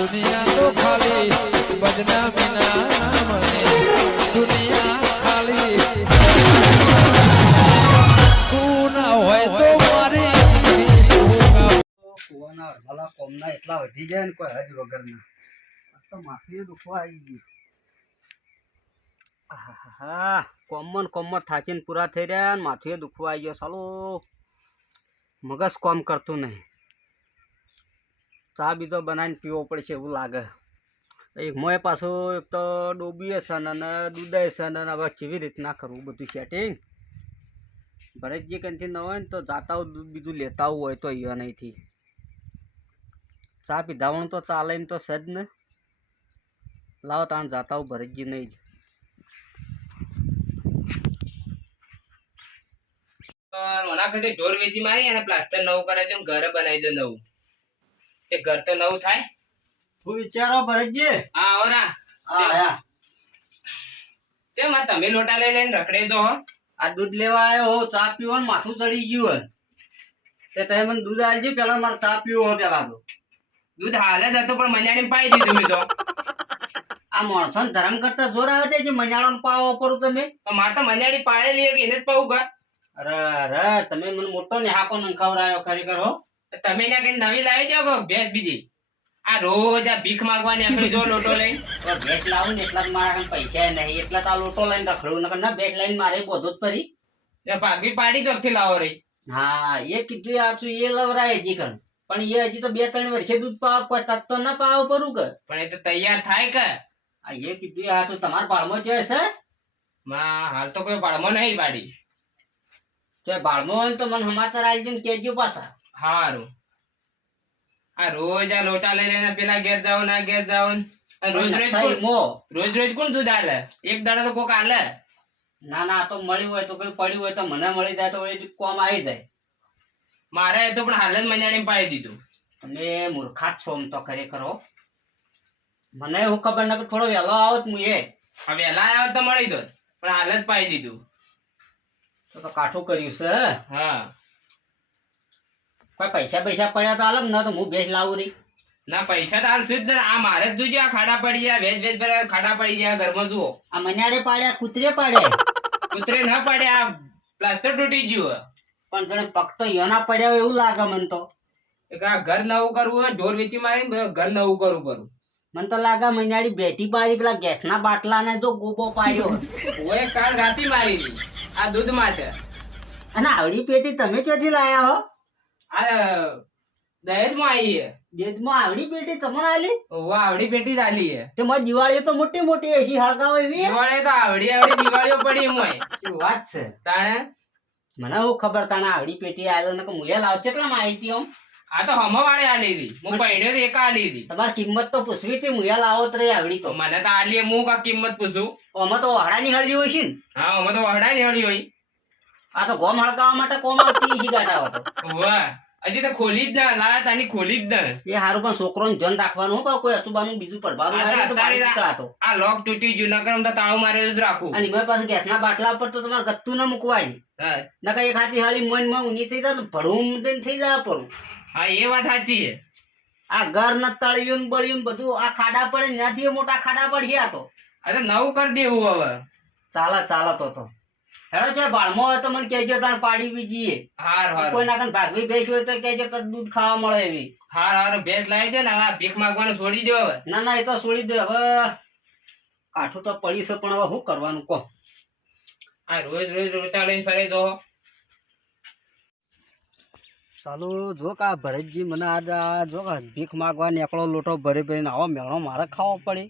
દુનિયા તો ખાલી બદનામી ના મને દુનિયા ખાલી તું ના હોય તો મારી કુવાના ભલા કોમના એટલા વધી જાય ને કોઈ હજ વગરના તો માથું દુખવા આવી ગયું. હા કોમન થાચીને પૂરા થઈ રહ્યા ને માથું દુખવા આવી ગયો. સાલો મગજ કોમ કરતું નહીં. ચા બીજો બનાવીને પીવો પડશે એવું લાગે. એક મોય પાછું એક તો ડોબીએ છે અને દૂધાય છે અને હવે કેવી રીતના કરવું બધું સેટિંગ. ભરતજી કંઈથી ન હોય ને તો જાતા દૂધ બીજું લેતા હોય તો અહીંયા નહીંથી ચા પીધાવણ તો ચાલે એમ તો સજ ને. લાવો તાણ જાતા હું ભરતજી નહીં જ. ઓના ખાતે ઢોર વેચી મારી અને પ્લાસ્ટર નવું કરાવી દઉં, ઘરે બનાવી દઉં નવું. તે ઘર તો નવું થાય. હું વિચારો ભરતજી. હા ઓરા આયા કેમ આ તમે લોટા લઈ લઈને રખડે તો હો? આ દૂધ લેવા આવ્યો હો. ચા પીવો ને માથું ચડી ગયું હે તે તમે મને દૂધ આલજો. પેલા મારે ચા પીવો હો. પેલા તો દૂધ હાલ જ હતું પણ મંજાણી પાઈ દીધું મેં તો. આ માણસો ને ધર્મ કરતા જોર આવે છે કે મજાળો પાવો પરું તમે. પણ મારે તો મંજાણી પાડેલી કે એને જ પાવું કા. અરે તમે મને મોટો ને હાકો નંખાવરાયો ખરેખર હો. તમે ત્યાં કઈ નવી લાવી દો ભેંસ બીજી. આ રોજ આ ભીખ માંગવાની આખડી જો લોટો લઈ. ભેંસ લાવું ને એટલા જ મારા કન પૈસા નહીં એટલા તો આ લોટો લઈને રખડું નકર ના ભેંસ લઈને મારે બધું જ ફરી. ભાગી પાડી ચોકથી લાવો રહી. હા એ કીધું આછું એ લવરાય હજી કણ પણ એ હજી તો 2-3 વર્ષે દૂધ પાવ કોઈ તત તો ના પાવ પરું કે. પણ એ તો તૈયાર થાય કે. આ એ કીધું આછું તમારા બાળમાં જોય છે. માં હાલ તો કોઈ પાડમાં નહીં પાડી. તો બાળમાં હોય તો મને સમાચાર આવી દે કેજો પાછા. હારું. આ રોજ આ લોટા લઈ લઈને પેલા ઘેર જાવ ના ઘેર જાવ રોજ રોજ કોણ દૂધ હાલે? એક દાડો તો કોક હાલે. ના ના તો મળ્યું હોય તો કોઈ પડ્યું હોય તો મને મળી જાય તો એ કોમ આવી જાય. મારે તો પણ હાલ જ મંજાણી પાડી દીધું. તમે મૂર્ખા જ છો આમ તો ખરેખર હો. મને એવું ખબર ન કે થોડો વહેલો આવત હું એ વહેલા આવ્યો તો મળી દો પણ હાલ જ પાડી દીધું. તો કાઠું કર્યું છે. હા કોઈ પૈસા પડ્યા તો હાલમ ના તો હું ભેંસ લાવું રહી. ના પૈસા તો હાલ શું જ આ મારે જ જોજે. આ ખાડા પડી ગયા વેચ વેચ ભરે ખાડા પડી ગયા ઘરમાં જુઓ. આ મન્યાડે પાડ્યા કૂતરે પાડ્યા. કૂતરે ના પડ્યા પ્લાસ્ટર તૂટી ગયું. પણ તને પગ તો યોના પડ્યા એવું લાગે મને તો. ઘર નવું કરવું હોય ઢોર વેચી મારી ઘર નવું કરું. મને તો લાગે મન્યાડી બેઠી પાડી પેલા ગેસના બાટલા ને તો ગોબો પાડ્યો. ઓય કાલ રાતી મારી આ દૂધ માટે. અને આવડી પેટી તમે ક્યાંથી લાયા હો? આ દહેજમાં આવી છે. દેશમાં આવડી પેટી તમને આલી? ઓવા આવડી પેટી જ આલી છે. તે મારી દિવાળી તો મોટી મોટી એસી હળગાવો એવી. દિવાળી તો આવડી દિવાળીઓ પડી એમ શું વાત છે? તાણે મને હું ખબર તાણે આવડી પેટી આલો ને કે મુયા લાવ કેટલામાં આવી હતી આમ? આ તો હમ વાળે આલી હતી. હું પહેણ્યો તો એક આલી હતી. તમારી કિંમત તો પૂછવી હતી મુયા લાવો તો રે આવડી તો. મને તો આલી હું કા કિંમત પૂછું. આમાં તો વહડાની હળવી હોય છે ને? હા અમે તો વહડા ની હળી હોય. આ તો ગોમ હળગાવવા માટે કોમ આવતી એસી ગાટા હતો. વાહ હજી તો ખોલી જ ના લાયા તાની ખોલી જ ના. એ હારું પણ છોકરોને ધ્યાન રાખવાનું હો. કોઈ અચુબાનું બીજું પડવાનું આવે તો બારી નીકળાતો. આ લોક તૂટી ગયું નકર તો તાળું મારેલું જ રાખું. અને મેં પાછું ગેસના બાટલા પર તો તમારે ગત્તું ના મૂકવાય નહીં. હા નકર એક હાથી હાળી મનમાં ઊની થઈ જાય ભડું દઈને થઈ જાય પડું. હા એ વાત સાચી છે. આ ઘર ન તળિયું બળિયું બધું આ ખાડા પડે ત્યાંથી મોટા ખાડા પડ્યા તો. અરે નવું કરી દેવું હવે. ચાલે તો હેડો છે બાળમાં હોય તો મને કહેજો તાર પાડી બીજીએ. હાર કોઈ નાખન ભાગવી ભેંસ હોય તો કહેજો તો દૂધ ખાવા મળે એવી. હાર ભેંસ લાવી દે ને હવે ભીખ માંગવાનું છોડી દો હવે. ના એ તો છોડી દે હવે. કાઠું તો પડી છે પણ હવે શું કરવાનું કહો. આ રોજ રોટા લઈને ફરે તો ચાલો જો કા ભરતજી મને આજ જો ભીખ માગવા નીકળો લોટો ભરી ભરીને આવો મેળો મારે ખાવો પડે.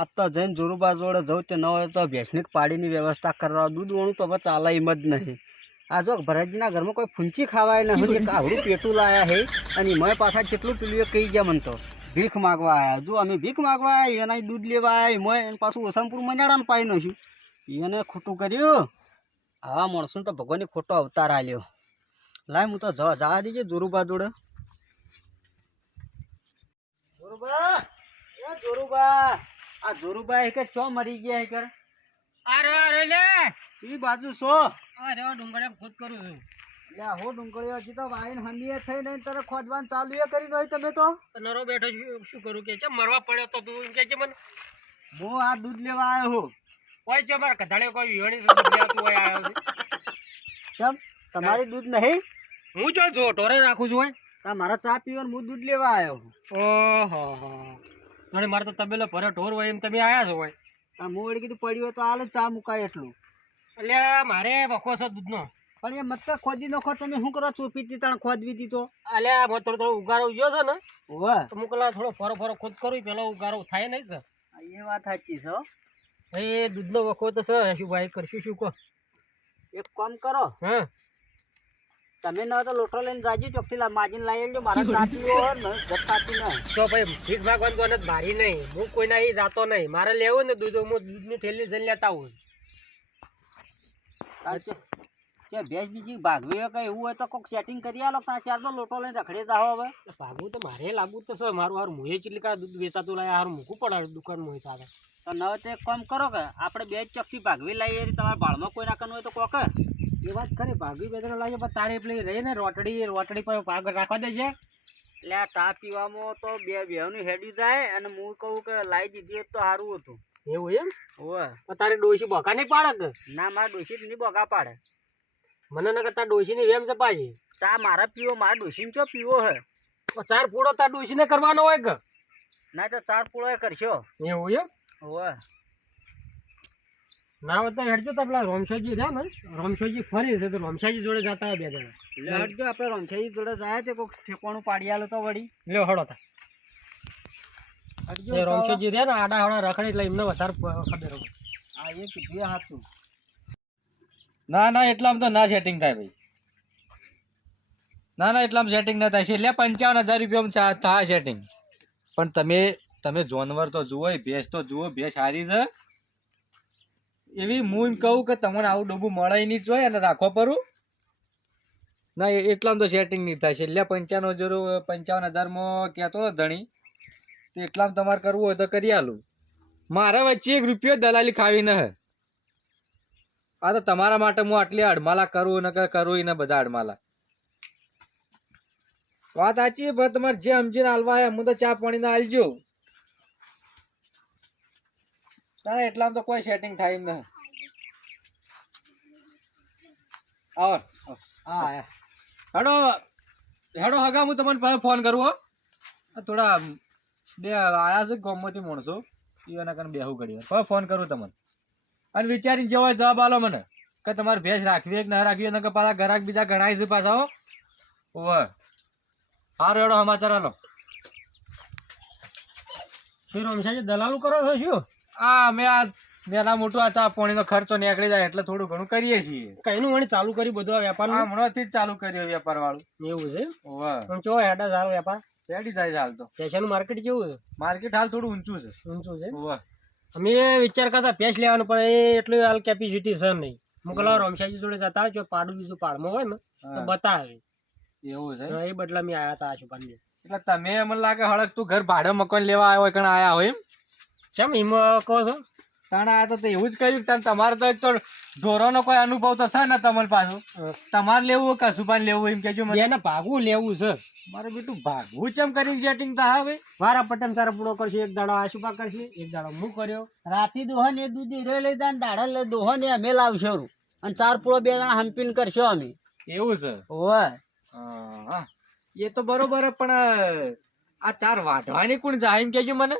આજ તો જઈને જોરુબા જોડે જવું તે ન હોય તો ભેંસની પાડીની વ્યવસ્થા કરવા દૂધ વણું તો હવે ચાલે એમ જ નહીં. આ જો ભરતજીના ઘરમાં કોઈ ફૂંચી ખાવાય નહીં. એક આવડું પેટું લાયા હે અને મેં પાછા જેટલું પેલું કહી ગયા મને તો ભીખ માગવા આવ્યા. જો અમે ભીખ માગવા આવ્યા એના દૂધ લેવા આવ્યા મેં પાછું ઓસમપુર મજાડાને પાઈ નાખ્યું. એને ખોટું કર્યું. આવા માણસોને તો ભગવાનની ખોટો અવતાર આલ્યો. લાય હું તો જવા દીજે જોરુબા જોડે. જોરુબા આ જોરુબા એક ચો મરી ગયા એક. અરે લે ઈ બાજુ છો? અરે ડુંગળે ખોદ કરું છું. લે હો ડુંગળીઓ હજી તો વાઈન હમીએ થઈ નહીં તારે ખોદવાનું ચાલુ એ કરી દો તમે તો નરો બેઠો શું કરું કે છે મરવા પડ્યો તો તું કે છે મને હું આ દૂધ લેવા આવ્યો હું કોઈ છે મારા કધાડે કોઈ વિહણી તું હોય આવ્યો છે કેમ તમારી દૂધ નહીં હું ચો છો ટોરે રાખું છું હોય તા મારા ચા પીવાનું હું દૂધ લેવા આવ્યો હું ઓહો અને મારે તો તબેલો ભરે ઢોર હોય એમ તમે આયા છો હોય આ હું વળી કીધું પડ્યું હોય તો હાલ ચા મુકાય એટલું એટલે મારે વખો છે દૂધનો પણ એ મત ખોદી નાખો તમે શું કરો ચોપી હતી તાણ ખોદવી હતી તો અલ્યા મેં થોડો ઉગારો ગયો છે ને વાહ તો મુકલા થોડો ફરો ખોદ કરું પેલો ઉગારો થાય નહીં કે એ વાત સાચી છે હો. એ દૂધનો વખો તો છે શું ભાઈ કરશું શું કહો એક કામ કરો હા તમે ન તો લોટો લઈને જાજો ચોકથી માજીને લાવી લેજો મારા ચા પીવો હોય ને જપાતી ને તો ભાઈ ભીખ ભાગવાન તો અનત મારી નહીં હું કોઈના અહીં જાતો નહીં મારે લેવું ને દૂધ હું દૂધની થેલી જઈને લેતા આવું કે ભેંસ બીજી ભાગવી હોય કઈ એવું હોય તો કોઈક સેટિંગ કરી આલો 5-4 તો લોટો લઈને રખડે જાઓ હવે ભાગવું તો મારે લાગવું તો છે મારું હારું મુએ ચીટલી કા દૂધ વેચાતું લાય હારું મૂકવું પડે દુકાનમાં હોય તારે તો ન તો એક કામ કરો કે આપણે બે જ ચોકથી ભાગવી લાવીએ તમારા બાળમાં કોઈ નાખવાનું હોય તો કોક એ વાત ખરી ભાગવી બેદરો લાગે પણ તારે પેલી રહી ને રોટડી પર ભાગ રાખવા દે છે એટલે આ ચા પીવામાં તો બેવની હેડી જાય અને હું કહું કે લાવી દીધી હોત તો સારું હતું એવું એમ ઓવે તારે ડોશી બોકા નહીં પાડે કે ના મારા ડોશી જ નહીં બોગા પાડે મને ના કરતા ડોશીની વેમ છે પાછી ચા મારા પીવો મારા ડોશીને ચો પીવો હે ચાર પૂડો તાર ડોશીને કરવાનો હોય કે ના તો 4 પૂળો કરશો એવું એમ ઓવે ના હોય તો હેડજો તો પેલા રોમસાજી રહ્યા ને રોમસાજી ફરી છે તો રોમસાજી જોડે જતા હોય બે જણા લડજો આપણે રમછાઈ જોડે જાય તે કોઈક ઠેકોણું પાડી આલો તો વળી લ્યો હળો તા એ રોમસાજી રહ્યા ને આડા હળા રખડે એટલે એમને વધારે ખબર હોય આ એ કીધું હાથું ના એટલામાં તો ના સેટિંગ થાય ભાઈ ના એટલામાં સેટિંગ ના થાય છે એટલે 55,000 રૂપિયામાં થાય સેટિંગ પણ તમે જાનવર તો જુઓ ભેંસ તો જુઓ ભેંસ સારી છે એવી હું એમ કહું કે તમને આવું ડબ્બું મળે નહીં જોઈએ અને રાખો પરું ના એટલામાં તો સેટિંગ નહીં થાય છે એટલે 55,000માં કહેતો ધણી તો એટલામાં તમારે કરવું હોય તો કરી આલું મારા વચ્ચે 1 રૂપિયો દલાલી ખાવી ન હે આ તો તમારા માટે હું આટલી અડમાલા કરું ને કરું ને બધા અડમાલા વાત સાચી પણ તમારે જે સમજીને હાલવા આવ્યા હું તો ચા પાણી ના હાલજો તારે એટલામાં તો કોઈ સેટિંગ થાય એમ નહીં આવો હા હેડો હગા હું તમને પાછો ફોન કરું હો થોડા બે આયા છે ગામમાંથી માણસો એના કારણે બેહું ઘડી વાર ફોન કરું તમને અને વિચારીને જેવો જવાબ આલો મને કે તમારે ભેંસ રાખવી કે ના રાખવી અને કે પાછા ઘરાક બીજા ગણાય છે પાછા હો ઓવે સારું હેડો સમાચાર આલો શું રોમસાજી દલાલું કરો છો શું આ મેં આ નાના મોટું આ ચા પાણીનો ખર્ચો નીકળી જાય એટલે થોડું ઘણું કરીએ છીએ કઈનું વળી ચાલુ કરી બધું આ વેપાર હમણાંથી જ ચાલુ કર્યો વેપાર વાળું એવું છે ઓવે પણ ચો હેડા સારો વેપાર રેડી જાય છે હાલ તો પૈસાનું માર્કેટ કેવું છે માર્કેટ હાલ થોડું ઊંચું છે ઊંચું છે ઓવે અમે વિચાર કરતા ભેંસ લેવાનું પણ એ એટલું હાલ કેપેસિટી છે નહીં મોકલાવ રોમસાજી જોડે જતા હોય જો પાડું બીજું પાડમાં હોય ને તો બતાવે એવું છે એ બદલા મેં આવ્યા હતા આશુપાન એટલે તમે મને લાગે હળક તું ઘર ભાડે મકાન લેવા આવ્યો હોય કણ આયા હોય એમ ચમ એમ કહો છો તાણે આ તો એવું જ કર્યું તાણ તમારે તો એક તો ઢોરોનો કોઈ અનુભવ તો છે ને તમારે પાછું તમારે લેવું હોય કશુપાન લેવું એમ કેજો મને એને ભાગવું લેવું છે મારે બેટું ભાગવું ચમ કરીને જેટિંગ તો હા ભાઈ મારા પટેલ તારા પૂરો કરશે એક દાડો આશુપા કરશે એક દાડો હું કર્યો રાતી દોહન એ દૂધ રે લઈ જાય દાડા દોહન અમે લાવશો અને 4 પૂળો 2 જણા હંપીને કરશો અમે એવું છે ઓવે હા એ તો બરોબર પણ આ 4 વાઢવાની કોણ જાય એમ કેજો મને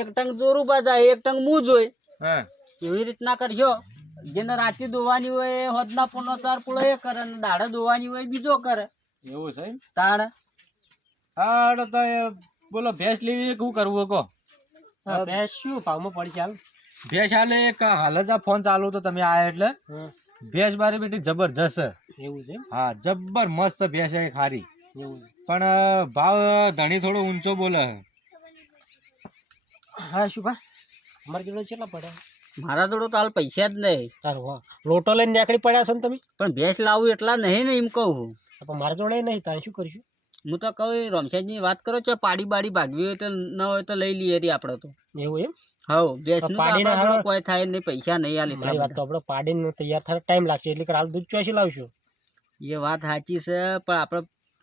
એક ટંગ જોરું જાય એક ટંગ મું જોઈ હા એવી રીતના કરશો જેને રાતે દોવાની હોય હોદના પૂનો 4 પૂળો એ કરે અને દાડા દોવાની હોય બીજો કરે એવું છે તાણ હા તો બોલો ભેંસ લેવી શું કરવું કહો ભેંસ શું ભાવમાં પડી ચાલ ભેંસ હાલે એક હાલ જ આ ફોન ચાલુ તો તમે આયા એટલે ભેંસ મારી બેટી જબરજસ્ત છે એવું છે હા જબર મસ્ત ભેંસ છે ખારી એવું પણ ભાવ ધણી થોડો ઊંચો બોલે હા શું ભા અમારે જોડે કેટલા પડ્યા મારા જોડે તો હાલ પૈસા જ નહીં તારું વાહ લોટો લઈને નીકળી પડ્યા છો ને તમે પણ ભેંસ લાવું એટલા નહીં ને એમ કહું પણ મારા જોડે નહીં તારે શું કરીશું હું તો કહું રમસાદની વાત કરો છો પાડી બાડી ભાગવી હોય તો ન હોય તો લઈ લઈએ રી આપણે તો એવું એમ હવ ભેંસ પાડીને હાલો. કોઈ થાય નહીં પૈસા નહીં હાલ મારી વાત તો આપણે પાડીને તૈયાર થાય ટાઈમ લાગશે એટલે હાલ દૂધ ચોસી લાવશું એ વાત સાચી છે પણ આપણે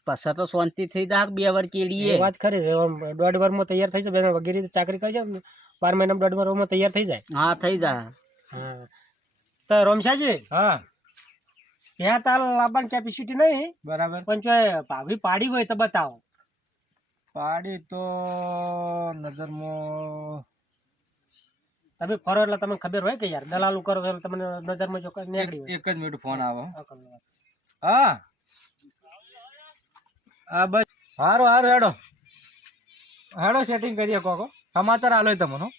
પછી તો શાંતિ થઈ જાય 2 વાર એ કેડીએ. વાત ખરી છે આમ 1.5 વારમાં તૈયાર થઈ જાય વગેરે ચાકરી કરી જાય 12 મહિનામાં 1.5 વારમાં તૈયાર થઈ જાય. હા થઈ જાય. હા તો રોમશાજી હા ત્યાં તાલ લાવવાની કેપેસિટી નહીં બરાબર. પણ જો ભાભી પાડી હોય તો બતાવો. પાડી તો નજરમાં તમે ફરો એટલે તમને ખબર હોય કે યાર દલાલું કરો છો એટલે તમને નજરમાં જો નીકળી હોય. એક જ મિનિટ ફોન આવો. હા હા બસ હારું હારું હેડો હેડો સેટિંગ કરીએ કોકો સમાચાર આલો તમને હો.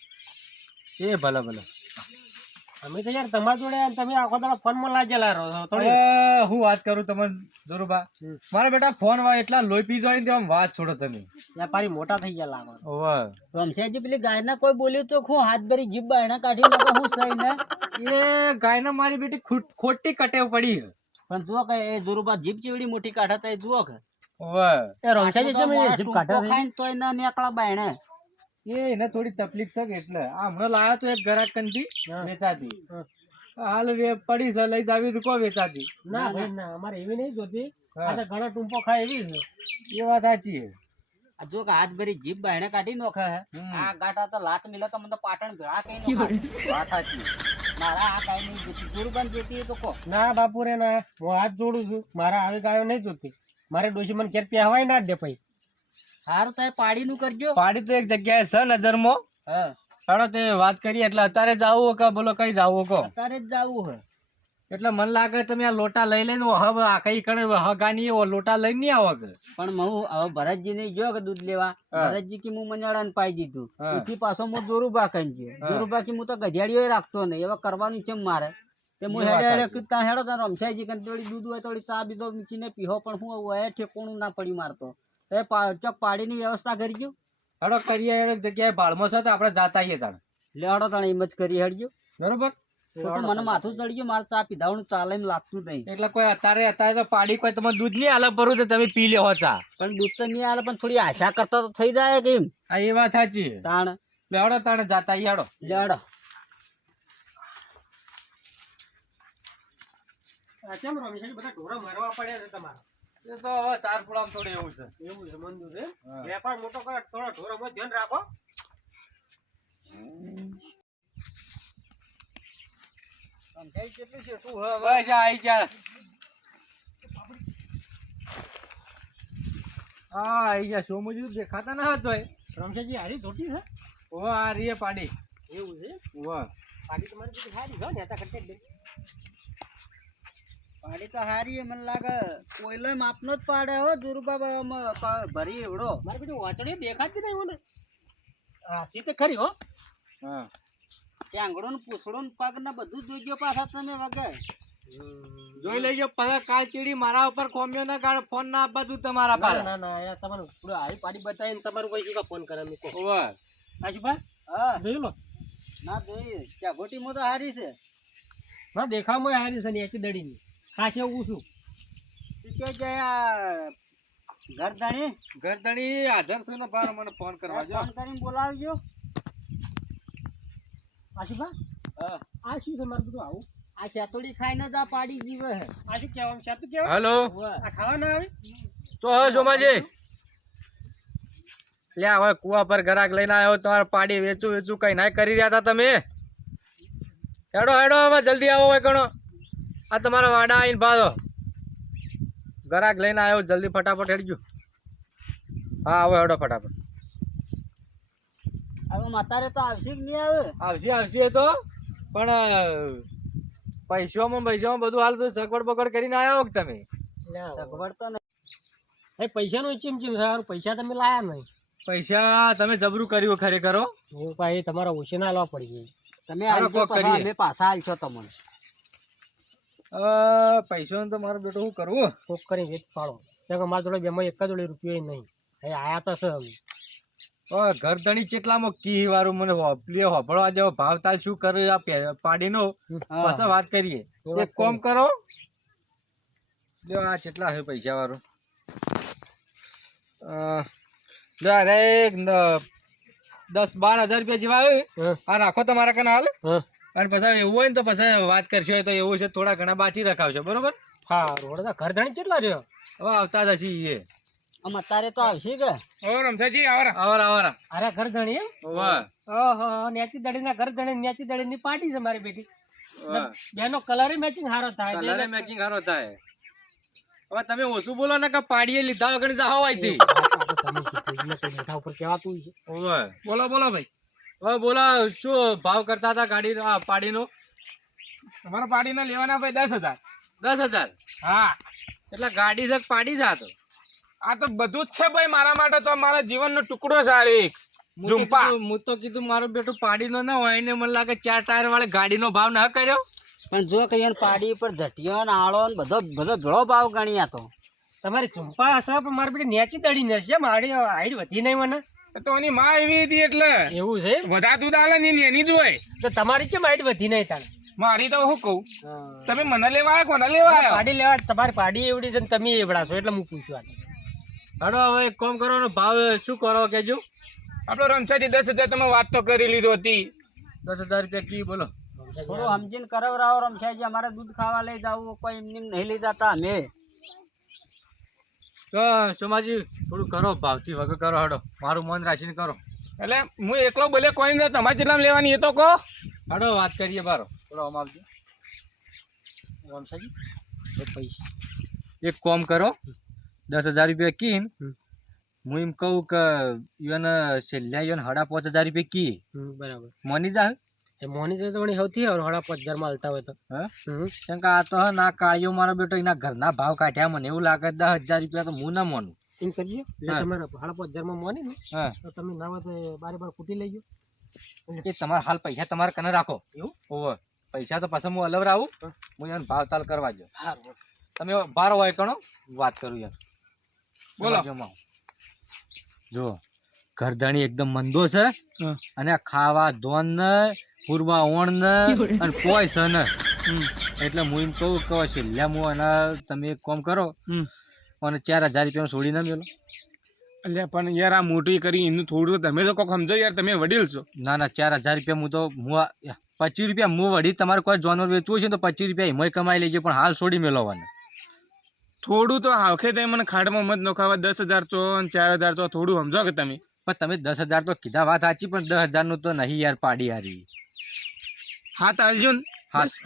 એ ભલે ભલે. અમે તો યાર તમારા જોડે આમ તમે આખો દાડો ફોનમાં લાગેલા રહો છો થોડી. અરે હું વાત કરું તમને ધરુભા હમ. મારા બેટા ફોન વાળા એટલા લોહી પી જાય ને આમ વાત છોડો તમે. વ્યાપારી મોટા થઈ ગયા લાગો. ઓવે રમશેજી પેલી ગાયના કોઈ બોલ્યું તો હું હાથ ભરી જીભ બાયણા કાઢી નાખો હું સહી ને. એ ગાયના મારી બેટી ખોટી કટેવ પડી. પણ જુઓ કે એ જોરુબા જીભ ચેવડી મોટી કાઢા તા એ જુઓ કે. ઓવે એ રોમશાજી છે મેં જીભ કાઢે છે. ખાઈને તોય ના નીકળા બાયણે. એને થોડી તકલીફ છે કે એટલે આ હમણાં લાયો તો એક ગ્રાહક કંથી હા. વેચાતી હા. હાલ પડી છે લઈ જાવી તો કો વેચાતી. ના ભાઈ ના અમારે એવી નહીં જોતી. હા. આ તો ઘણા ટૂંપો ખાય એવી છે. એ વાત સાચી છે. આ જો કે હાથ ભરી જીભ બાયણે કાઢી નોખે હે. હમ. આ ગાટા તો લાત મિલે તો મને તો પાટણ ભેળા કઈ નો વાત સાચી. મારા આ કાઈ નહીં જોતી જોરુબાન જોતી હોય તો કો. ના બાપુ રે ના હું હાથ જોડું છું મારા આવી ગાયો નહીં જોતી. મારે ડોશી મને ઘેર પહેવાય ના જ દે પછી. હારું તો પાડીનું કરજો. પાડી તો એક જગ્યાએ છે નજરમાં. હા ચાલો તે વાત કરીએ એટલે અત્યારે જાવું કે બોલો કઈ જાવું કહો. અત્યારે જ જાવું હે. એટલે મને લાગે તમે આ લોટા લઈ લઈને હવે આ કઈ કણે હગાની એવો લોટા લઈને નહીં આવો કે. પણ હું હવે ભરતજી ને ગયો કે દૂધ લેવા. હા. ભરતજી કે હું મનાડાને પાઈ દીધું. હા. એથી પાછો હું જોરુબા કઈ ગયો. હા. જોરુબા કે હું તો ગધેડીઓ રાખતો નહીં એવા કરવાનું છે મારે. તે હું એ વાત હેડે સાચી. ત્યાં હેડો ત્યાં રમસાઈજી કે થોડી દૂધ હોય થોડી ચા બીજો મીચીને પીહો પણ હું હવે ઠેકોણું ના પડી મારતો. એ ચોક પાડીની વ્યવસ્થા કરજો. હડો કરીએ એક જગ્યાએ ભાડમાં છે તો આપણે જાતા આવીએ તાણ. લેવાડો તાણે એમ જ કરી હેડજો. બરોબર. ખોટું મને માથું ચડી ગયું મારે ચા પીધાવાનું ચાલે એમ લાગતું નહીં. એટલે કોઈ અત્યારે તો પાડી કોઈ તમે દૂધ નહીં આલે પરું તો તમે પી લ્યો ચા. પણ દૂધ તો નહીં આવે પણ થોડી આશા કરતા તો થઈ જાય કે એમ. આ એ વાત સાચી. તાણ લેવડો તાણે જાતા આવીએ હેડો. લેવાડો. આ કેમ રોમશાજી બધા ઢોરા મારવા પડ્યા છે તમારા. એ તો હવે ચાર ફૂલામ થોડું એવું છે. એવું છે મંજૂર છે. હા. વેપાર મોટો કરે થોડા ઢોરામાં ધ્યાન રાખો. રમસાઈ કેટલું છે તું હવે? બસ આ આવી ગયા. હા આવી ગયા સોમુજી દેખાતા ના હતો. રોમશાજી હારી ધોતી છે. ઓ આ રીએ પાડી. એવું છે. વાહ પાડી તમારી બધી સારી છે નેતા કરતા જ પાડી તો હારી હે, મને લાગે કોયલો માપનો જ પાડે હો જોરુબા ભરી એવડો. મારી બધી વાંચડી દેખાતી નહીં મને. હા સીતે ખરી હો. હા ચાંગડો ને પૂછડો ને પગ ને બધું જોઈ ગયો પાછા તમે વગે. જોઈ લેજો પછી કાલ ચીડી મારા ઉપર કોમ્યો ના કાળ ફોન ના આપવા દઉં તમારા ના પાસે. ના ના યાર તમારું પૂરો હારી પાડી બતાવીને તમારું કોઈ શું ફોન કરે મૂકો. ઓવે આશુભાઈ હા જોઈ લો. ના જોઈ ચાગોટીમાં તો હારી છે. ના દેખાવમાં હારી છે ને એકી દડીની ખાસે એવું છું. તું કે જાય આ ઘરધણી ગરદણી હાજર છે ને બાર મને ફોન કરવા જો. ફોન કરીને બોલાવજો. આશુભાઈ હા આ શું છે મારું બધું આવું. આ ચાતોડી ખાઈને જ આ પાડી જીવે હે. આ શું કહેવાનું છે? આ તો કહેવાનું. હેલો આ ખાવા ના આવે. તો હવે સોમાજી લે હવે કુવા પર ગરાક લઈને આવ્યો તમારે પાડી વેચું કઈ ના કરી રહ્યા હતા તમે. હેડો હેડો હવે જલ્દી આવો હોય કણો. આ તમારા વાડા આવીને ભાદો ગરાક લઈને આવ્યો જલ્દી ફટાફટ હેડજો. હા હવે હેડો ફટાફટ. હવે માતારે તો આવશે કે નહીં આવે? આવશે આવશે તો પણ પૈસામાં બધું હાલ બધું સગવડ બગડ કરીને આવ્યા હો કે તમે. સગવડ તો નહીં. એ પૈસાનું ચીમચીમ છે હારું. પૈસા તમે લાયા નહીં. પૈસા તમે જબરું કર્યું ખરેખર હો. એવું ભાઈ તમારા ઓછે ના લાવવા પડી ગઈ. તમે હાલો, આવજો કોક પાછા કરીએ. અમે પાછા આવશો તમને. પૈસાનું તો મારો બેટો શું કરવું. કોક કરીને વેચ પાડો. કેમ કે મારા જોડે બેમાં એક જ જોડે રૂપિયો નહીં. એ આયા તો છે અમે. ઘરધણી કેટલામાં કી વાળું મને હોભળવા જેવો ભાવ તાલ શું કરે આ પાડીનો હા. પછી વાત કરીએ. એક કોમ કરો જો આ કેટલા છે પૈસા વાળું. જો અરે 10-12 હજાર રૂપિયા જેવા આવે. હા. આ રાખો તમારા કને હાલ. હા અને પછી એવું હોય ને તો પછી વાત કરશો તો એવું છે થોડા ઘણા બાચી રખાવશો બરોબર. હા રોડ ઘર ધણી કેટલા રહ્યો હવે આવતા જ હશે એ આમ અત્યારે તો આવશે કે ઓ રમસાજી આવરા આવરા અરે ઘર ધણી એમ વાહ ઓહો નેચી દડીના ઘર ધણી નેચી દડીની પાર્ટી છે મારી બેટી બેનો કલર મેચિંગ હારો થાય કલર મેચિંગ હારો થાય હવે તમે ઓછું બોલો ને કે પાડીએ લીધા વગર જાવ આઈથી મોઢા ઉપર કહેવાતું છે ઓવે બોલો ભાઈ હવે બોલો શું ભાવ કરતા હતા ગાડી પાડીનો તમારા પાડીના લેવાના ભાઈ 10,000 10,000 હા એટલે ગાડી છે પાડી જા તો આ તો બધું જ છે ભાઈ મારા માટે તો મારા જીવનનો ટુકડો છે આ એક ઝુંપા હું તો કીધું મારો બેટો પાડીનો ના હોય ને મને લાગે 4 ટાયર વાળી ગાડીનો ભાવ ના કર્યો પણ જો કહીએ ને પાડી પર ઝટિયો ને આળો ને બધો ભેળો ભાવ ગણી આ તો તમારી ચુંપા હશે પણ મારી બેટી નેચી દડી નશે મારી હાઈટ વધી નહીં મને તો એની માં એવી હતી એટલે એવું છે વધાતું દાલે ને એની જ હોય તો તમારી કેમ હાઈટ વધી નહીં તારે મારી તો હું કહું તમે મને લેવા આવ્યા કોને લેવા આવ્યા પાડી લેવા તમારી પાડી એવડી છે ને તમે એવડા છો એટલે હું પૂછ્યું હાડો હવે એક કામ કરવાનો ભાવ શું કરો કેજો આપણો રમસાજી 10,000 તમે વાત તો કરી લીધો હતી 10,000 રૂપિયા કી બોલો થોડું સમજીને કરાવરાવો રમશાજી અમારે દૂધ ખાવા લઈ જવું કોઈ એમને નહીં લઈ જતા અમે તો સોમાજી થોડું કરો ભાવથી વગર કરો હાડો મારું મન રાખીને કરો એટલે હું એકલો બોલે કોઈ નહીં તમારે જેટલા લેવાની એ તો કહો હાડો વાત કરીએ બારો થોડો આમ આવજો રમસાજી પૈસા એક કામ કરો 10,000 રૂપિયા કીન હું એમ કહું કે ઈવન છેલ્લા ઈવન 5,500 રૂપિયા કી બરાબર મની જા એ મોની છે તો વળી સૌથી હળા 5,000 માં હાલતા હોય તો કેમ કે આ તો હે ના કાળિયો મારો બેટો એના ઘરના ભાવ કાઢ્યા મને એવું લાગે 10,000 રૂપિયા તો હું ના માનું એમ કરજો એટલે તમારે 5,500 માં મોની ને હા તો તમે ના હોય તો બારે કૂટી લઈ જાઓ એ તમારા હાલ પૈસા તમારે કને રાખો એવું ઓવર પૈસા તો પછી હું અલવર આવું હું એને ભાવ તાલ કરવા જો તમે બાર હોય કણો વાત કરું યાર બોલો જો ઘરધાણી એકદમ મંદો છે અને ખાવા ધોન ને પૂરવા ઓણ ને અને કોઈ છે ને એટલે હું એમ કહું કે છેલ્લા હું અને તમે એક કામ કરો અને 4,000 રૂપિયા છોડી ના મેલો એટલે પણ યાર આ મોટી કરી એનું થોડું તમે તો કોક સમજો યાર તમે વડીલ છો ના 4,000 રૂપિયા હું તો 25 રૂપિયા હું વડી તમારે કોઈ જાનવર વેચવું છે તો 25 રૂપિયા એમાં કમાઈ લેજો પણ હાલ છોડી મેળવવાના થોડું તો હાવખે તમે મને ખાડમાં મત નખાવા 10,000 ચો અને 4,000 ચો થોડું સમજો કે તમે પણ તમે 10,000 તો કીધા વાત સાચી પણ 10,000 નું તો નહીં યાર પાડી હારી હાથ આવજો ને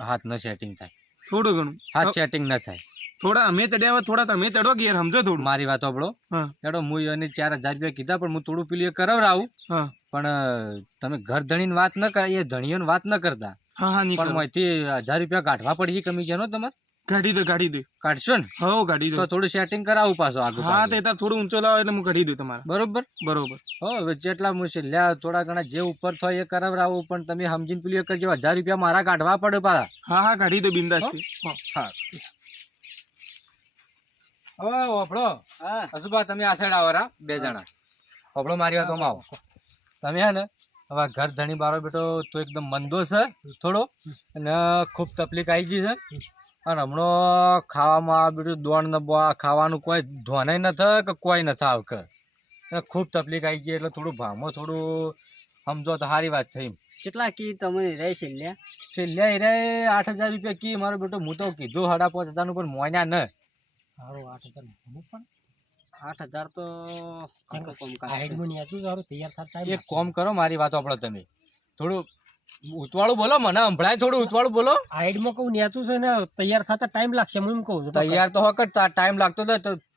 હાથ ન સેટિંગ થાય થોડું ઘણું હાથ સેટિંગ ન થાય થોડા અમે ચડ્યા થોડા તમે ચડો કે યાર સમજો થોડું મારી વાત સાંભળો હા એડો હું એને 4,000 રૂપિયા કીધા પણ હું થોડું પેલું કરાવરાવું હા પણ તમે ઘર ધણીની વાત ન કર એ ધણીઓની વાત ન કરતા હા હા પણ માંથી 1,000 રૂપિયા કાઢવા પડશે કમિશન તમારે કાઢી દો કાઢશો ને હો કાઢી તો દો થોડું સેટિંગ કરાવું પાછું આગળ હા તો એ થોડું ઊંચો લાવો એટલે હું કાઢી દઉં તમારે બરોબર બરોબર હો હવે જેટલા મુશ્કેલ લ્યા થોડા ઘણા જે ઉપર થાય એ કરાવરાવું પણ તમે સમજીને પેલું કરજો 1,000 રૂપિયા મારા કાઢવા પડે પાછા હા હા કાઢી દો બિંદાસથી હા હવે ઓફળો હા અસુબા તમે આ સાઈડ આવો રા બે જણા ઓફળો મારી વાત આવો તમે હે ને હવે ઘર ધણી બારો બેટો તો એકદમ મંદો છે થોડો અને ખૂબ તકલીફ આવી ગઈ છે અને હમણાં ખાવામાં બેટું દોણ ને ખાવાનું કોઈ ધોનાય નથી કે કોઈ નથી આવકે ખૂબ તકલીફ આવી ગઈ એટલે થોડું ભાવમાં થોડું સમજો તો સારી વાત છે એમ કેટલા કી તમને રહે છે લ્યા છેલ્લે એ 8,000 રૂપિયા કી મારો બેટો હું તો કીધું 5,500 નું પણ મોન્યા ન સારું 8,000 ભરવું પણ 8,000 તો કાકો કોમ કાઢશે. હાઈટમાં નેચું સારું તૈયાર થતા એક કોમ કરો મારી વાત આપણો તમે થોડું ઉતવાળું બોલો મને સંભળાય થોડું ઉતવાળું બોલો હાઈટમાં કહું નેચું છે ને તૈયાર થતા ટાઈમ લાગશે હું એમ કહું છું તૈયાર તો હકટ ટાઈમ લાગતો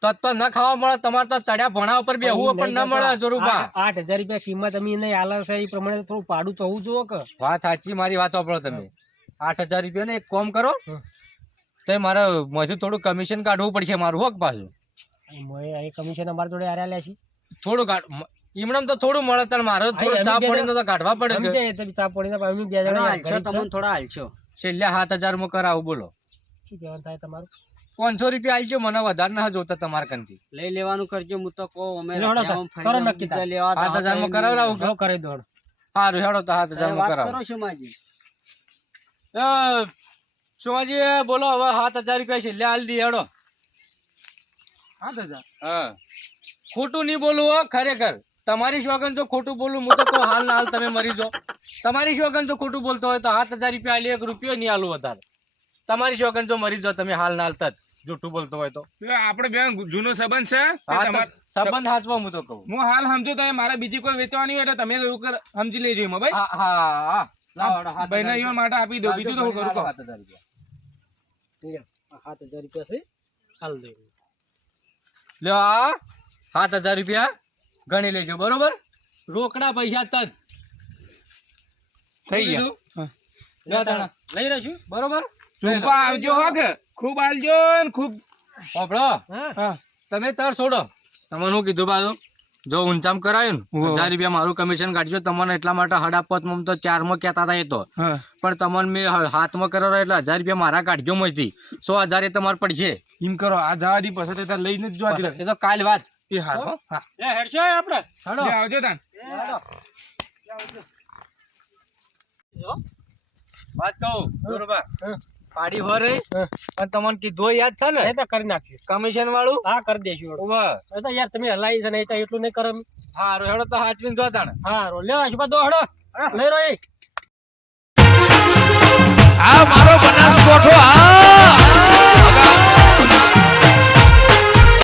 તો ન ખાવા મળે તમારે તો ચડ્યા ભણા ઉપર બેહવું પણ ન મળે જોરુબા 8,000 રૂપિયા કિંમત અમે નહીં આલે છે એ પ્રમાણે થોડું પાડું તો હોવું જોઈએ કે વાત સાચી મારી વાત આપણો તમે 8,000 રૂપિયા ને એક કોમ કરો તો મારે માંથી થોડું કમિશન કાઢવું પડશે મારું હોક પાછું એ કમિશન અમારા જોડે આર્યા લે છે થોડું ઈમણમ તો થોડું મળે પણ મારે થોડું ચા પાણી તો કાઢવા પડે કે સમજે તમે ચા પાણી અમે બે થોડા જણા હાલશો તમને થોડા હાલશો છેલ્લે 7,000 માં કરાવું બોલો શું કહેવાનું થાય તમારું 500 રૂપિયા આલજો મને વધારે ના જોતા તમારા કંથી લઈ લેવાનું કરજો હું તો કહું અમે હેડો તો, રખિયામાં કરો ફરીને નક્કી બીજા લેવા 7,000 માં કરાવરાવું જાઓ કરી દો સારું હેડો તો 7,000 માં વાત કરાવો કરો છો માજી સોમાજી બોલો હવે 7,000 રૂપિયા છેલ્લે હાલ દી હેડો 8,000 હા ખોટું નહીં બોલું હો ખરેખર તમારી શોગન જો ખોટું બોલું હું તો કહું હાલ ના હાલ તમે મરી જાઓ તમારી શોગન જો ખોટું બોલતો હોય તો 7,000 રૂપિયા આલી 1 રૂપિયો નહીં આલું વધારે તમારી શોગન જો મરી જાઓ તમે હાલ ના હાલ તત જૂઠું બોલતો હોય તો આપણે બે જૂનો સંબંધ છે તે હા, તો તમારે- સંબંધ હાચવા હું તો કહું. હું હાલ સમજો તો મારે બીજી કોઈ વેચવાની હોય તો તમે એવું સમજી લેજો એમાં ભાઈ હા હા લાવો, હાલો, 7,000 ભાઈને ઈવન માટે આપી દો બીજું તો હું કરું કહો. 7,000 રૂપિયા. 7,000 રૂપિયા છે હાલ દે લ્યો આ 7,000 રૂપિયા ગણી લેજો બરોબર. રોકડા પૈસા તજ થઈ ગયા. કીધું? લ્યો તાણા. લઈ રહીશું બરોબર. ચૂંપા આવજો હો કે ખૂબ આલજો ને ખૂબ ઓપડો હા હા તમે તર છોડો. તમને શું કીધું પાછું જો ઊંચામ કરાયું ને ઉવ્વ. 1,000 રૂપિયા મારું કમિશન કાઢજો. તમને એટલા માટે હડાપતમાં તો 4 કહેતા હતા એ તો, હા પણ તમને મેં હાથમાં કરાવ્યો એટલે 1,000 રૂપિયા મારા કાઢજો માંથી 100,000 એ તમારે પડશે. એમ કરો આ જવા દી પછી તો તાર લઈને જ જોવા એ તો કાલ વાત. એ હાલ હો હા લે હેડશો આપણે હેડો. લે આવજો તાન વાત કહું બરોબર. હા. પાડી હો રહી હા. પણ તમને કીધું યાદ છે ને એ તો કરી નાખ્યું કમિશન વાળું. હા કરી દેશું ઉભા. એ તો યાર તમે હલાવી છે ને એ તો એટલું નહીં કરો હારું હેડો તો હાચવીને જો તાણે. હા રો લેવા શું બધો હડો લઈ રહ્યો આ મારો બનાસકોઠો આ